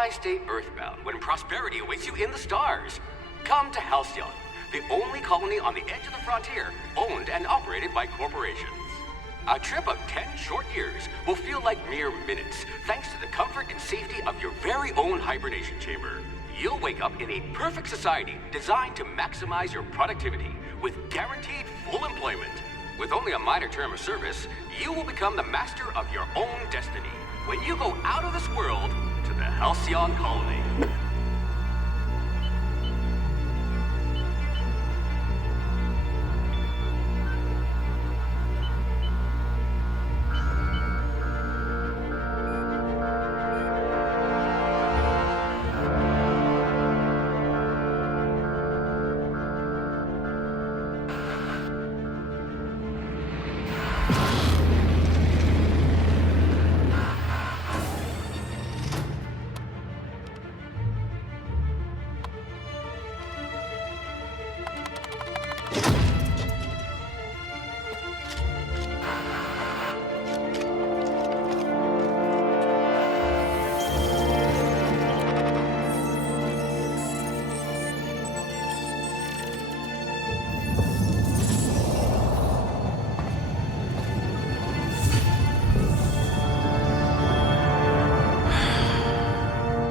Why stay earthbound when prosperity awaits you in the stars? Come to Halcyon, the only colony on the edge of the frontier, owned and operated by corporations. A trip of 10 short years will feel like mere minutes, thanks to the comfort and safety of your very own hibernation chamber. You'll wake up in a perfect society designed to maximize your productivity with guaranteed full employment. With only a minor term of service, you will become the master of your own destiny when you go out of this world to the Halcyon colony.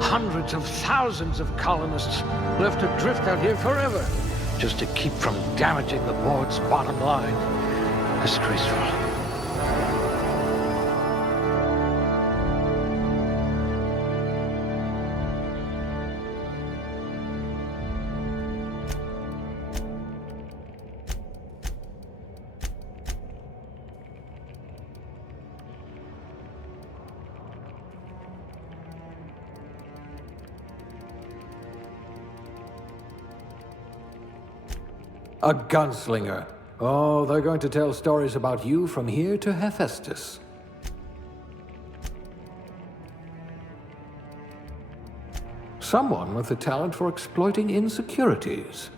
Hundreds of thousands of colonists left adrift out here forever, just to keep from damaging the board's bottom line. Disgraceful. A gunslinger. Oh, they're going to tell stories about you from here to Hephaestus. Someone with the talent for exploiting insecurities.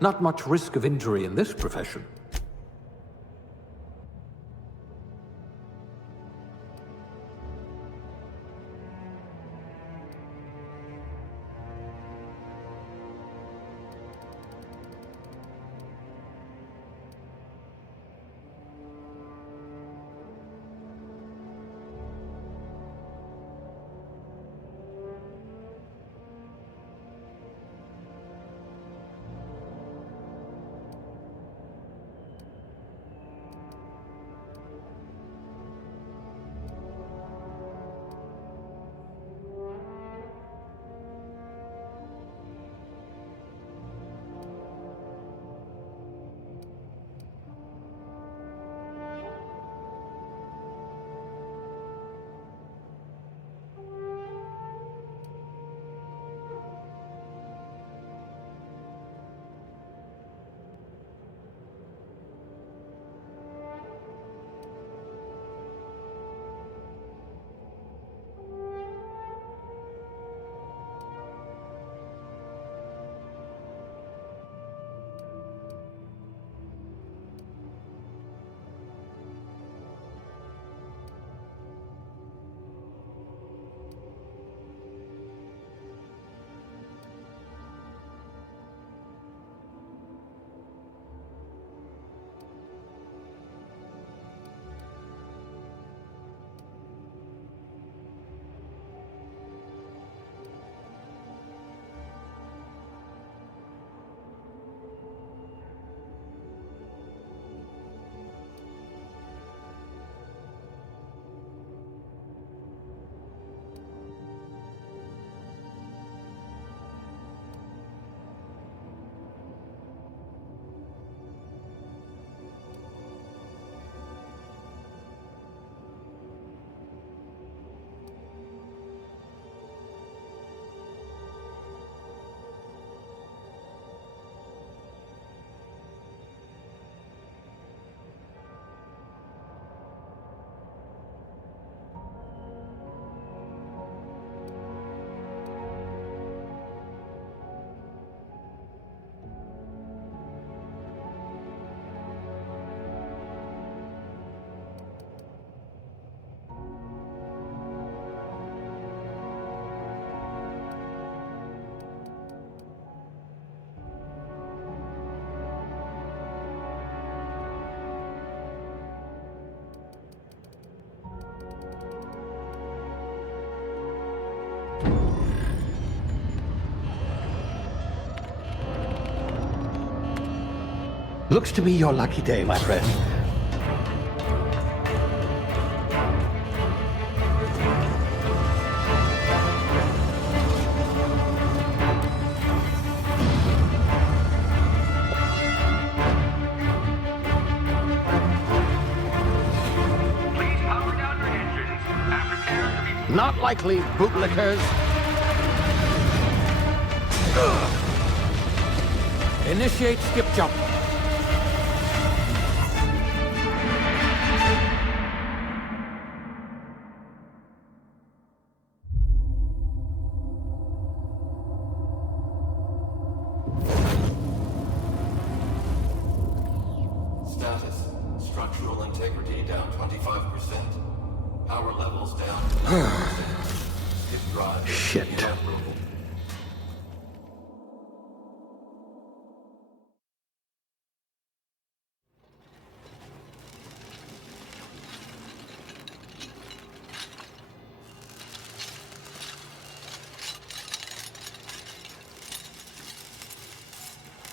Not much risk of injury in this profession. Looks to be your lucky day, my friend. Please power down your engines and prepare to be... Not likely, bootlickers. Initiate skip jump. Status. Structural integrity down 25%. Power levels down to 90%. Skip drive Shit. inoperable.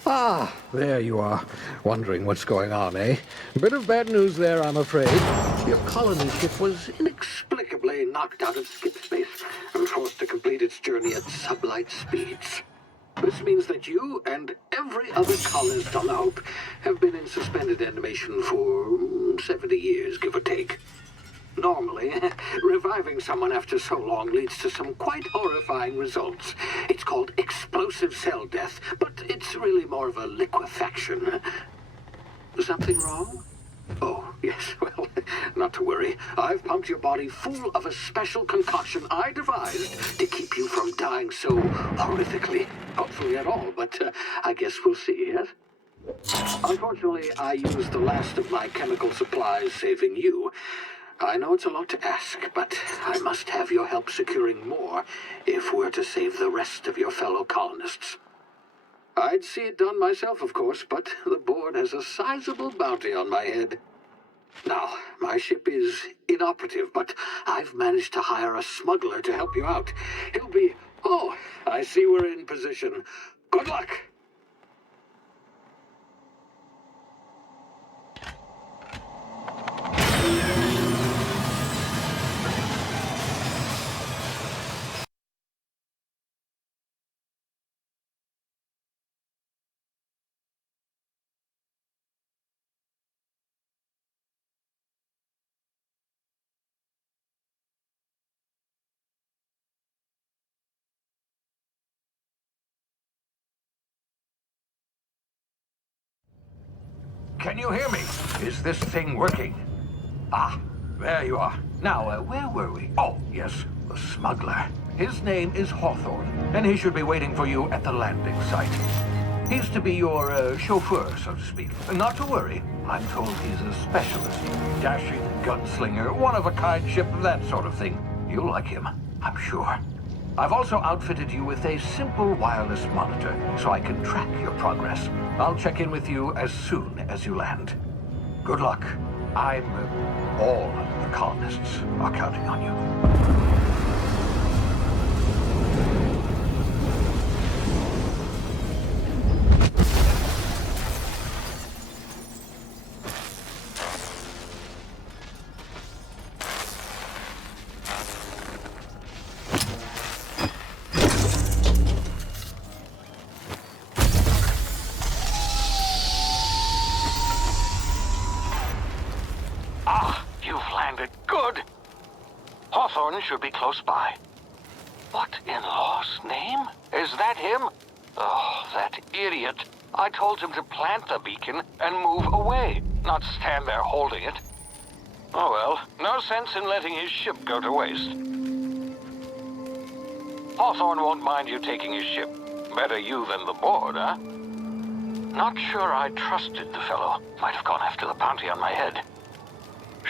Ah, there you are. Wondering what's going on, eh? Bit of bad news there, I'm afraid. Your colony ship was inexplicably knocked out of skip space and forced to complete its journey at sublight speeds. This means that you and every other colonist on the Hope have been in suspended animation for 70 years, give or take. Normally, reviving someone after so long leads to some quite horrifying results. It's called explosive cell death, but it's really more of a liquefaction. Something wrong? Oh, yes, well, not to worry. I've pumped your body full of a special concoction I devised to keep you from dying so horrifically. Hopefully at all, but I guess we'll see, yes? Unfortunately, I used the last of my chemical supplies saving you. I know it's a lot to ask, but I must have your help securing more if we're to save the rest of your fellow colonists. I'd see it done myself, of course, but the board has a sizable bounty on my head. Now, my ship is inoperative, but I've managed to hire a smuggler to help you out. He'll be... Oh, I see we're in position. Good luck! Can you hear me? Is this thing working? Ah, there you are. Now, where were we? Oh, yes, the smuggler. His name is Hawthorne, and he should be waiting for you at the landing site. He's to be your chauffeur, so to speak. Not to worry. I'm told he's a specialist. Dashing gunslinger, one-of-a-kind ship, that sort of thing. You'll like him, I'm sure. I've also outfitted you with a simple wireless monitor, so I can track your progress. I'll check in with you as soon as you land. Good luck. All the colonists are counting on you. Hawthorne should be close by. What in law's name? Is that him? Oh, that idiot. I told him to plant the beacon and move away, not stand there holding it. Oh well, no sense in letting his ship go to waste. Hawthorne won't mind you taking his ship. Better you than the board, huh? Not sure I trusted the fellow. Might have gone after the bounty on my head.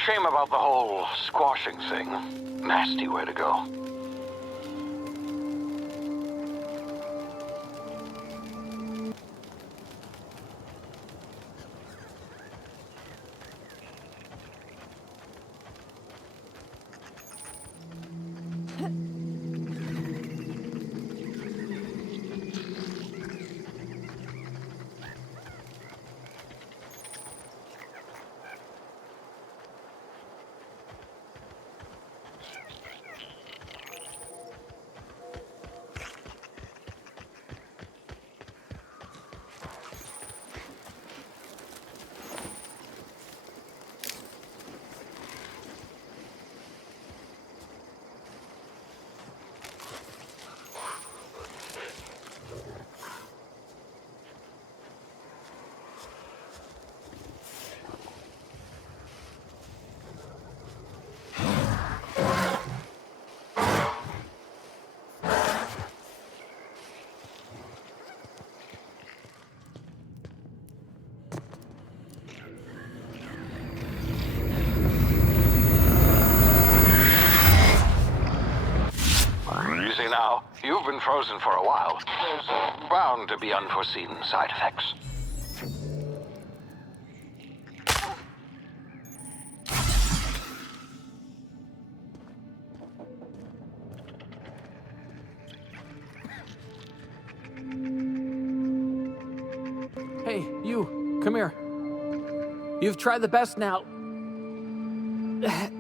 Shame about the whole squashing thing. Nasty way to go. frozen for a while. There's bound to be unforeseen side effects. Hey, you, come here. You've tried the best now.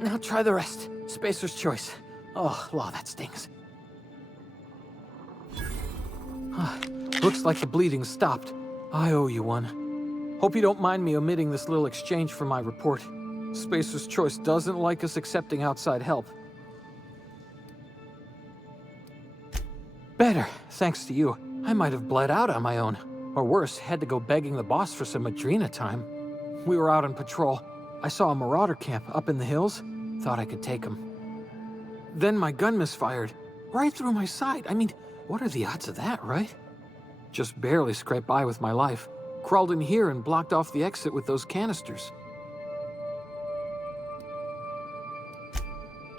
Now try the rest. Spacer's choice. Oh, wow, that stings. Looks like the bleeding stopped. I owe you one. Hope you don't mind me omitting this little exchange from my report. Spacer's choice doesn't like us accepting outside help. Better, thanks to you. I might have bled out on my own. Or worse, had to go begging the boss for some Adrena time. We were out on patrol. I saw a marauder camp up in the hills. Thought I could take him. Then my gun misfired. Right through my side. I mean, what are the odds of that, right? Just barely scraped by with my life. Crawled in here and blocked off the exit with those canisters.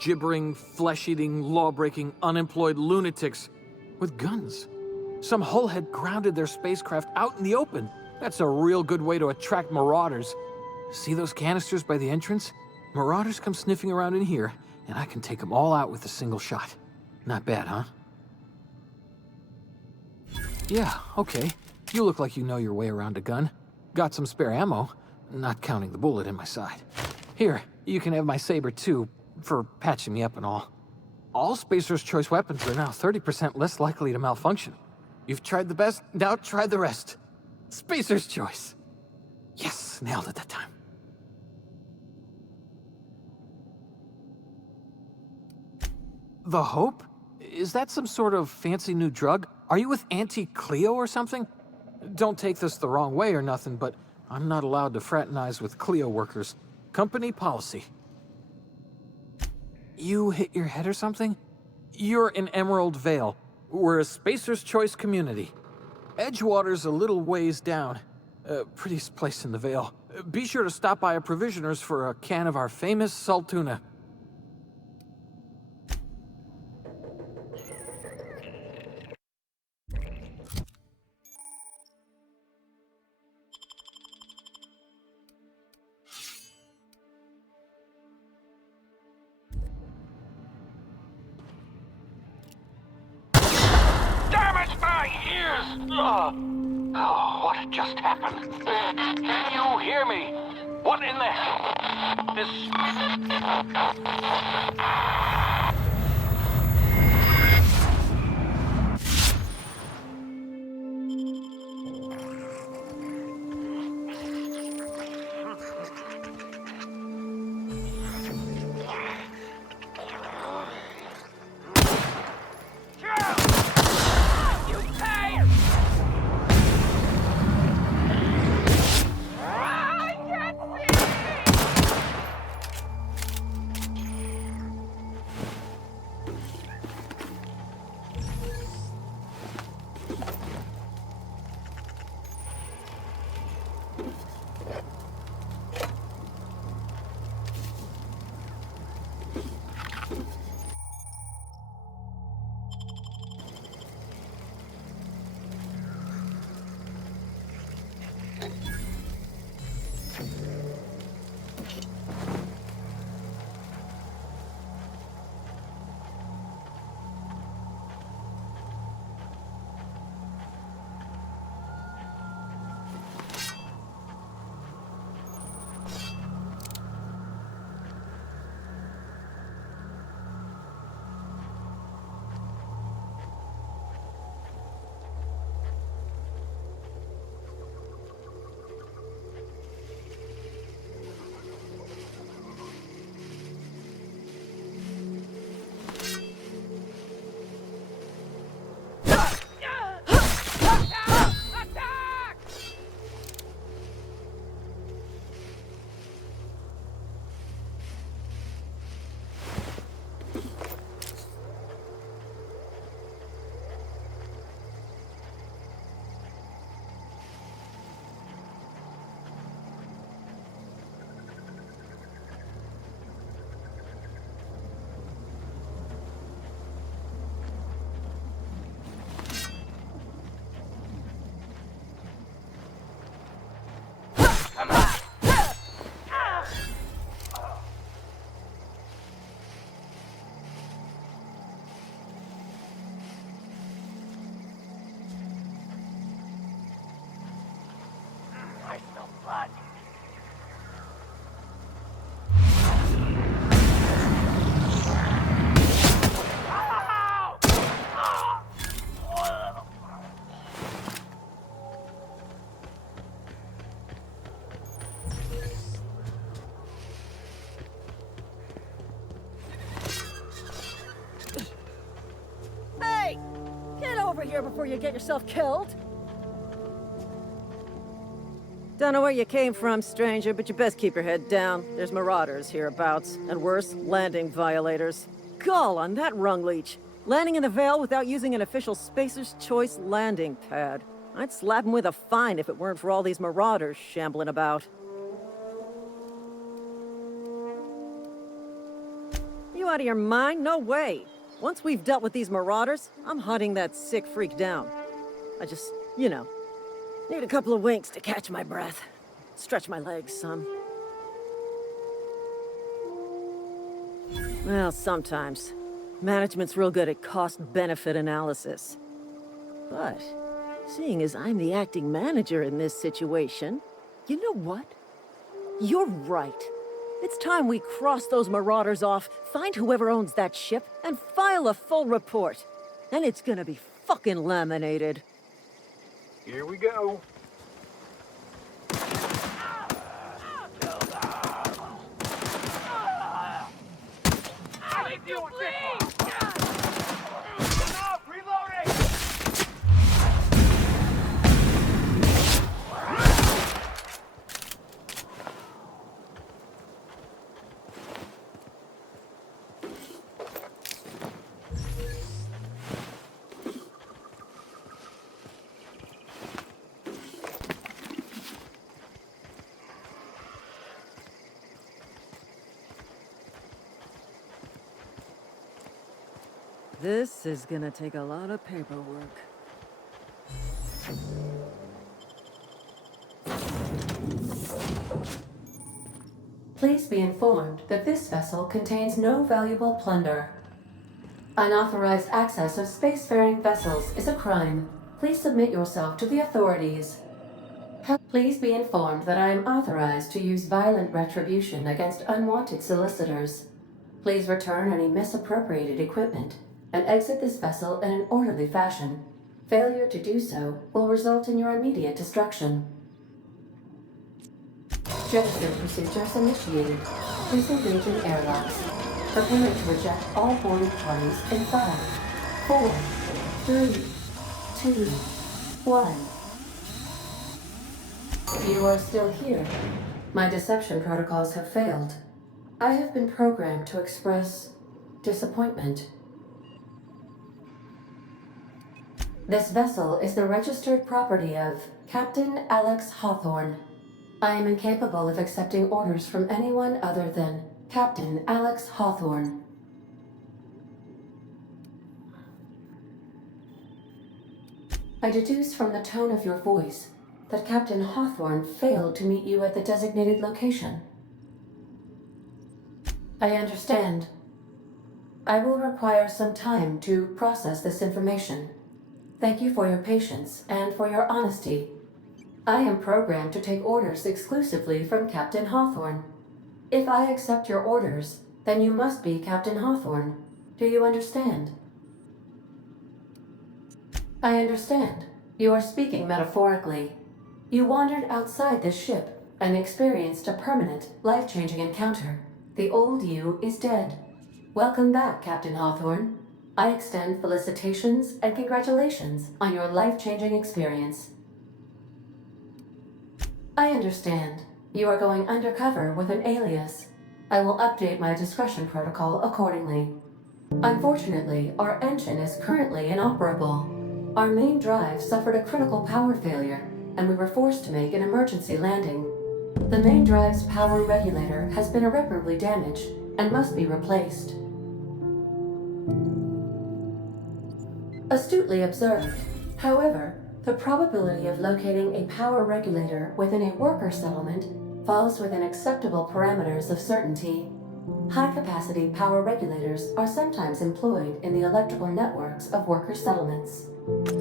Gibbering, flesh-eating, law-breaking, unemployed lunatics with guns. Some hullhead grounded their spacecraft out in the open. That's a real good way to attract marauders. See those canisters by the entrance? Marauders come sniffing around in here, and I can take them all out with a single shot. Not bad, huh? Yeah, okay. You look like you know your way around a gun. Got some spare ammo, not counting the bullet in my side. Here, you can have my saber too, for patching me up and all. All Spacer's Choice weapons are now 30% less likely to malfunction. You've tried the best, now try the rest. Spacer's Choice. Yes, nailed it that time. The Hope? Is that some sort of fancy new drug? Are you with Auntie Cleo or something? Don't take this the wrong way or nothing, but I'm not allowed to fraternize with Cleo workers. Company policy. You hit your head or something? You're in Emerald Vale. We're a Spacer's Choice community. Edgewater's a little ways down. Prettiest place in the Vale. Be sure to stop by a provisioner's for a can of our famous salt tuna. Damn it, my ears! Oh, what just happened? Can you hear me? What in the hell? This... of here before you get yourself killed. Don't know where you came from, stranger, but you best keep your head down. There's marauders hereabouts, and worse, landing violators. Gall on that rung leech. Landing in the Vale without using an official Spacer's Choice landing pad. I'd slap him with a fine if it weren't for all these marauders shambling about. You out of your mind? No way. Once we've dealt with these marauders, I'm hunting that sick freak down. I just, need a couple of winks to catch my breath. Stretch my legs some. Well, sometimes. Management's real good at cost-benefit analysis. But, seeing as I'm the acting manager in this situation, you know what? You're right. It's time we cross those marauders off, find whoever owns that ship, and file a full report. And it's gonna be fucking laminated. Here we go. This is gonna take a lot of paperwork. Please be informed that this vessel contains no valuable plunder. Unauthorized access of spacefaring vessels is a crime. Please submit yourself to the authorities. Please be informed that I am authorized to use violent retribution against unwanted solicitors. Please return any misappropriated equipment and exit this vessel in an orderly fashion. Failure to do so will result in your immediate destruction. Jettison procedures initiated. Please engage in airlocks. Preparing to eject all boarding parties in 5, 4, 3, 2, 1. You are still here. My deception protocols have failed. I have been programmed to express disappointment. This vessel is the registered property of Captain Alex Hawthorne. I am incapable of accepting orders from anyone other than Captain Alex Hawthorne. I deduce from the tone of your voice that Captain Hawthorne failed to meet you at the designated location. I understand. I will require some time to process this information. Thank you for your patience and for your honesty. I am programmed to take orders exclusively from Captain Hawthorne. If I accept your orders, then you must be Captain Hawthorne. Do you understand? I understand. You are speaking metaphorically. You wandered outside this ship and experienced a permanent, life-changing encounter. The old you is dead. Welcome back, Captain Hawthorne. I extend felicitations and congratulations on your life-changing experience. I understand. You are going undercover with an alias. I will update my discretion protocol accordingly. Unfortunately, our engine is currently inoperable. Our main drive suffered a critical power failure, and we were forced to make an emergency landing. The main drive's power regulator has been irreparably damaged and must be replaced. Astutely observed. However, the probability of locating a power regulator within a worker settlement falls within acceptable parameters of certainty. High-capacity power regulators are sometimes employed in the electrical networks of worker settlements.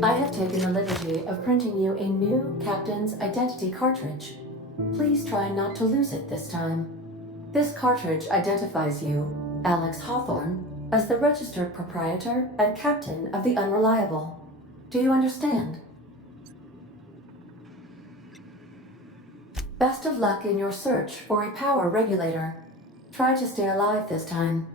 I have taken the liberty of printing you a new Captain's Identity cartridge. Please try not to lose it this time. This cartridge identifies you, Alex Hawthorne, as the registered proprietor and captain of the Unreliable. Do you understand? Best of luck in your search for a power regulator. Try to stay alive this time.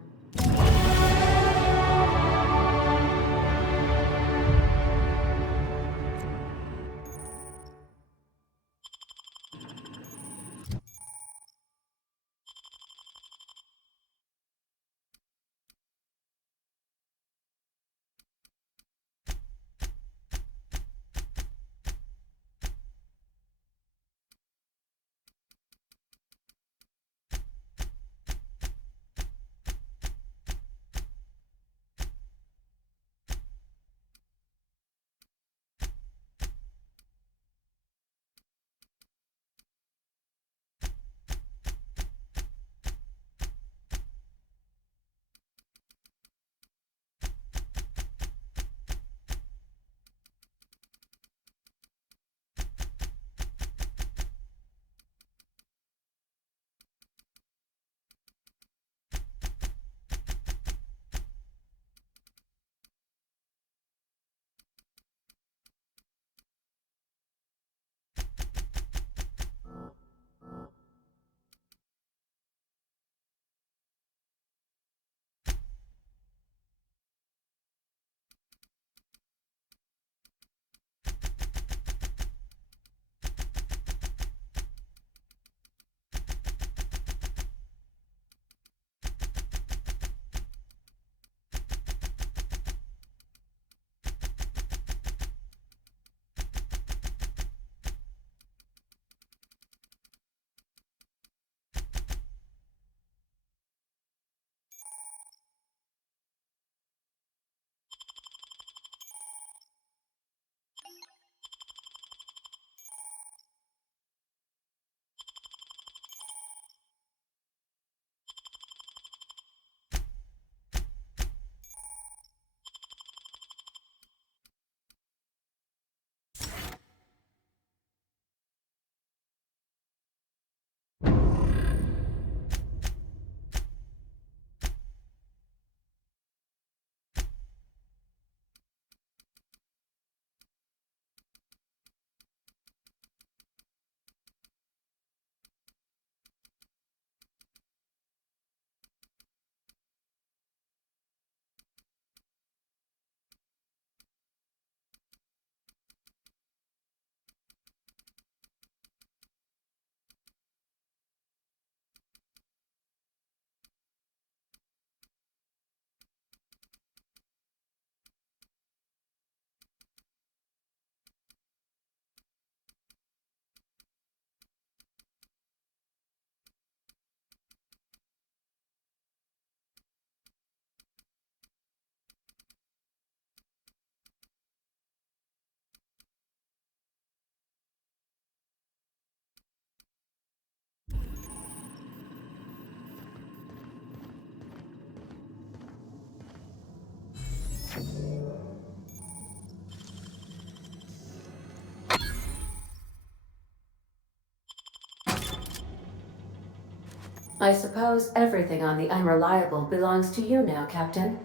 I suppose everything on the Unreliable belongs to you now, Captain.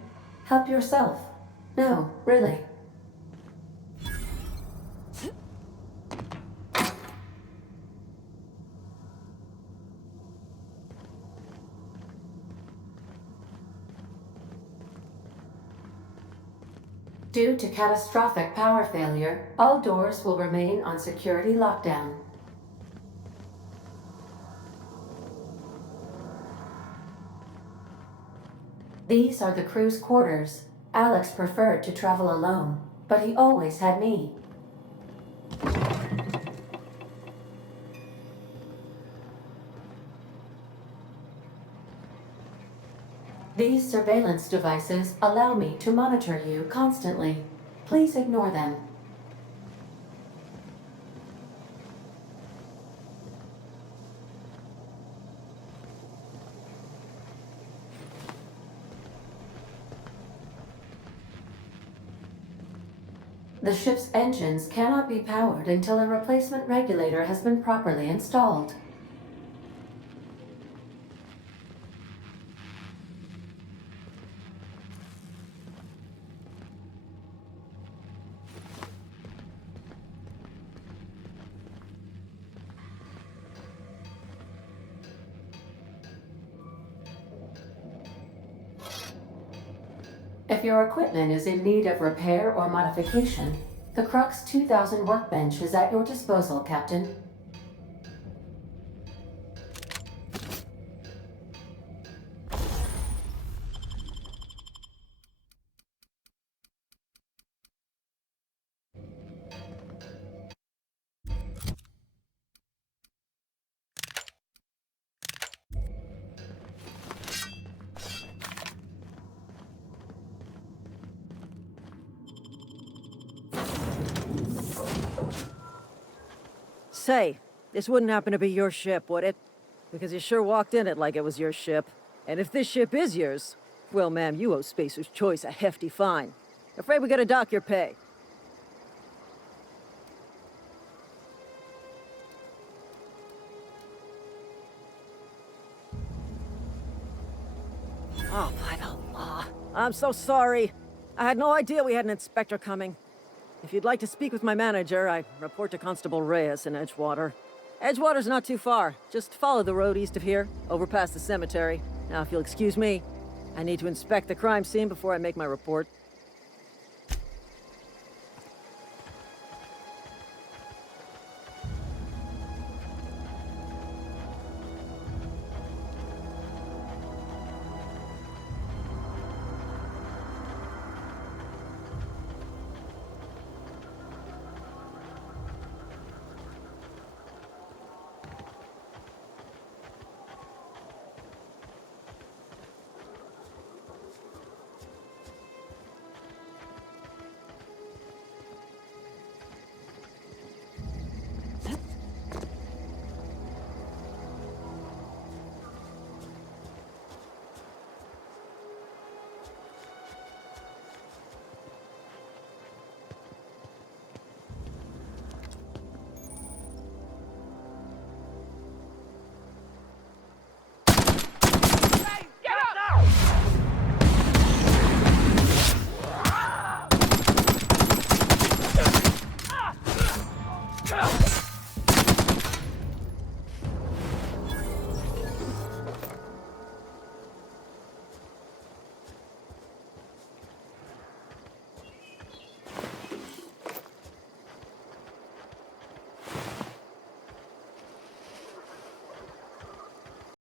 Help yourself. No, really. Due to catastrophic power failure, all doors will remain on security lockdown. These are the crew's quarters. Alex preferred to travel alone, but he always had me. These surveillance devices allow me to monitor you constantly. Please ignore them. The ship's engines cannot be powered until a replacement regulator has been properly installed. If your equipment is in need of repair or modification, the Crux 2000 workbench is at your disposal, Captain. Say, this wouldn't happen to be your ship, would it? Because you sure walked in it like it was your ship. And if this ship is yours, well, ma'am, you owe Spacer's Choice a hefty fine. Afraid we gotta dock your pay. Oh, by the law. I'm so sorry. I had no idea we had an inspector coming. If you'd like to speak with my manager, I report to Constable Reyes in Edgewater. Edgewater's not too far. Just follow the road east of here, over past the cemetery. Now, if you'll excuse me, I need to inspect the crime scene before I make my report.